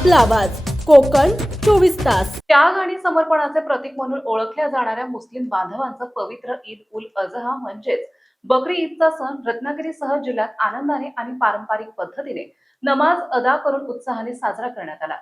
आपला आवाज कोकण 24 तास। त्याग आणि समर्पणाचे प्रतीक म्हणून ओळखल्या जाणाऱ्या मुस्लिम बांधवांचा पवित्र ईद उल अजहा म्हणजेच बकरी ईदचा सण रत्नागिरीसह जिल्ह्यात आनंदाने आणि पारंपरिक पद्धतीने नमाज अदा करून उत्साहाने साजरा करण्यात आला।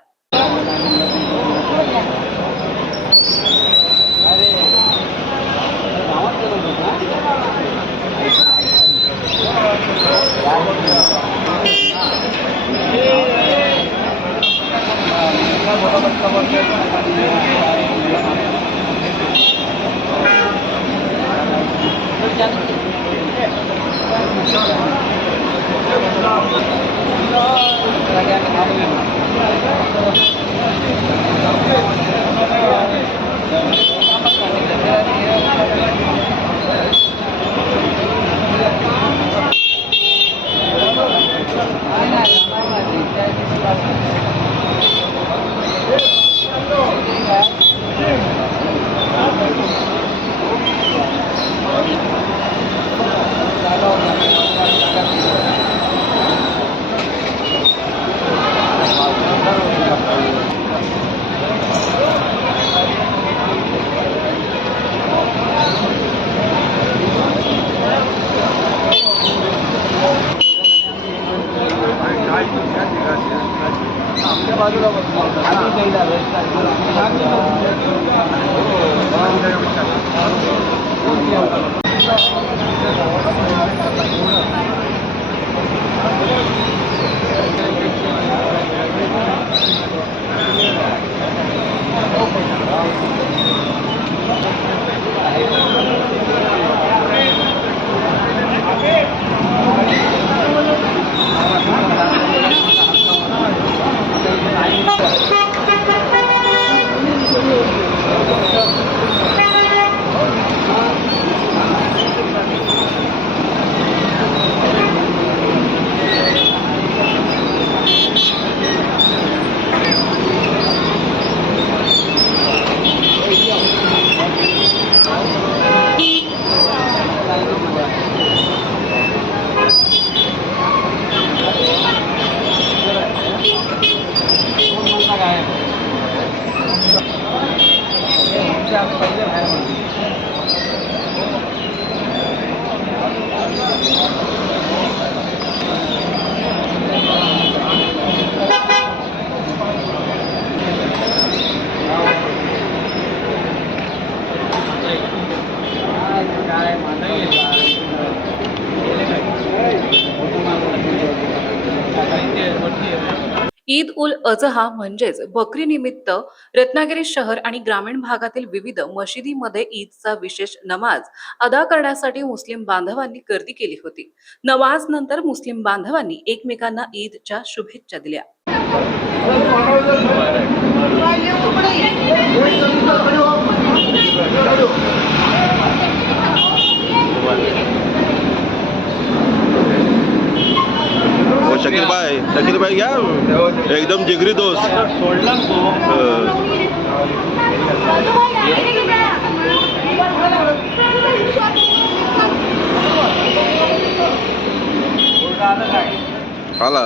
ईद उल अजहा म्हणजेच बकरी निमित्त रत्नागिरी शहर आणि ग्रामीण भागातील विविध मशिदीमध्ये ईदचा विशेष नमाज अदा करण्यासाठी मुस्लिम बांधवांनी गर्दी केली होती। नमाज नंतर मुस्लिम बांधवांनी एकमेकांना ईदच्या शुभेच्छा दिल्या। शकील भाई क्या एकदम जिगरी दोस्त। आला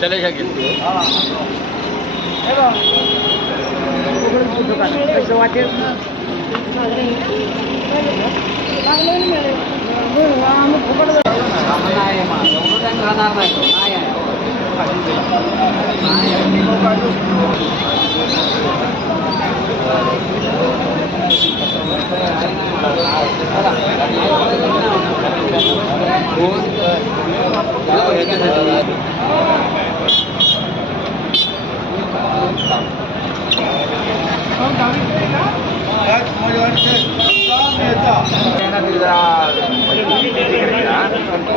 चले शकील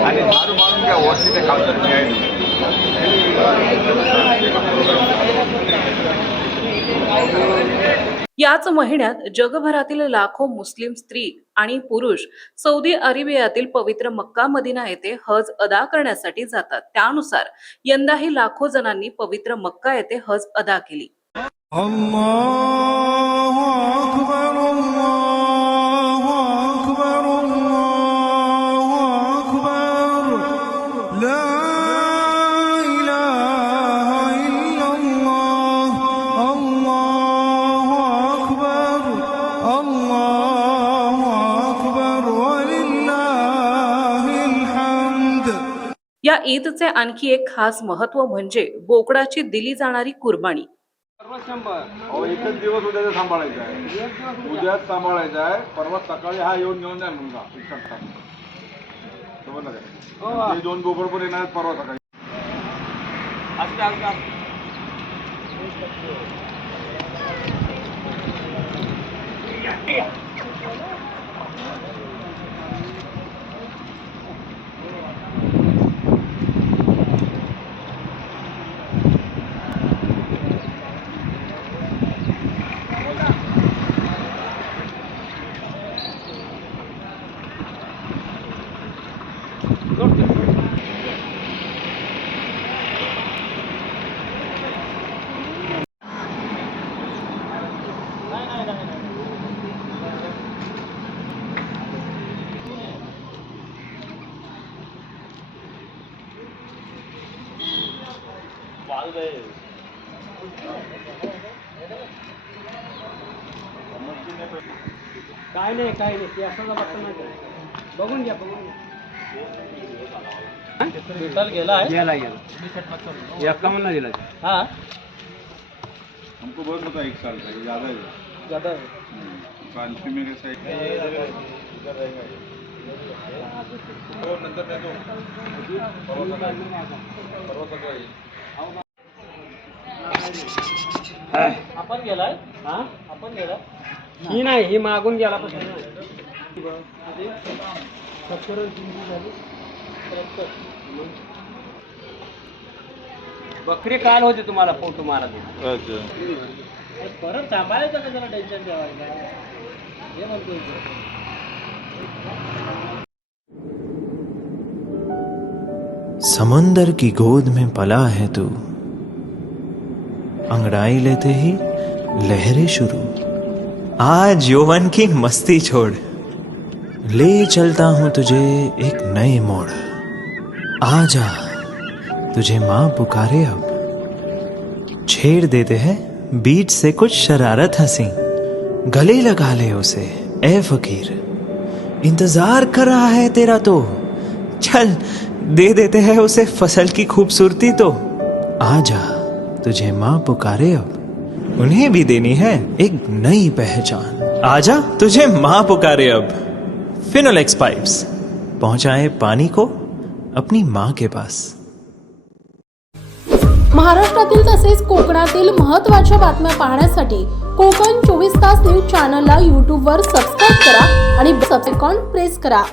आणि दारू मारून त्या वस्तीने काम याच महिन्यात जगभरातील लाखो मुस्लिम स्त्री आणि पुरुष सौदी अरेबियातील पवित्र मक्का मदिना येथे हज अदा करण्यासाठी जातात। त्यानुसार यंदाही लाखो जणांनी पवित्र मक्का येथे हज अदा केली। अल्लाहु अकबर अल्लाहु अकबर अल्लाहु अकबर ईदचे आणखी एक खास महत्त्व म्हणजे बोकडाची दिली जाणारी कुर्बानी. अहो, एकच दिवस उद्याच सांभाळायचा आहे, उद्याच सांभाळायचा आहे. परवा सकाळी हा येऊन घेऊन जाईल मुलगा एकटा. समजलं काय? ते 2 बोकड पण येणार आहेत परवा सकाळी. काय नाही ते असं बघता नाही बघून घ्या टोटल गेला एकावन्न दिला हाँ हमको बहुत होता है 1 साल का, ये ज्यादा है. कांची में कैसा है? नंतर देतो. परवा सकाळी. आपण गेलाय हा आपण गेला ही नाही ही मागून गेला पण बकरी काल होते तुम्हाला फोटो मारायला. अच्छा. परत थांबायचं का त्याला टेन्शन ठेवायला हे म्हणतो. समंदर की गोद में पला है तू, अंगड़ाई लेते ही लहरें शुरू. आज यौवन की मस्ती छोड़, ले चलता हूं तुझे एक नए मोड़. आजा तुझे माँ पुकारे अब, छेड़ देते हैं बीच से कुछ शरारत हंसी. गले लगा ले उसे ए फकीर, इंतजार कर रहा है तेरा तो. चल दे देते हैं उसे फसल की खूबसूरती तो. आजा तुझे माँ पुकारे अब, उन्हें भी देनी है एक नई पहचान. आजा तुझे माँ पुकारे अब. फिनोलेक्स पाइप्स पहुंचाए पानी को अपनी माँ के पास. महाराष्ट्रातील तसेच कोकणातील महत्त्वाच्या बातम्या पाहण्यासाठी कोकण 24 तास न्यूज चॅनलला यूट्यूबवर सबस्क्राईब करा आणि बेल आयकॉन प्रेस करा.